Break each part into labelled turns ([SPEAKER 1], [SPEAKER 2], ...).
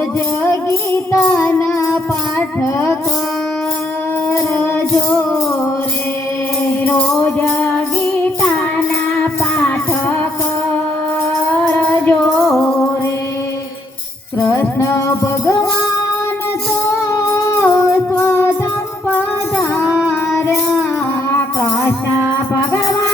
[SPEAKER 1] રોજ ગીતાના પાઠ કરજો રે. રોજ ગીતાના પાઠ કરજો રે. કૃષ્ણ ભગવાન તો સ્વધમ કૃષ્ણ ભગવાન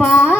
[SPEAKER 1] পায়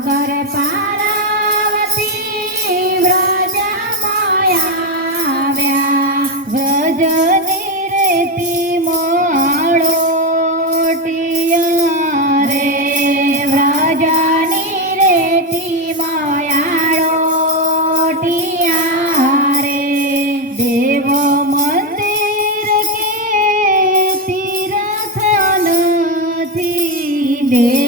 [SPEAKER 1] entender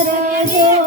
[SPEAKER 1] रे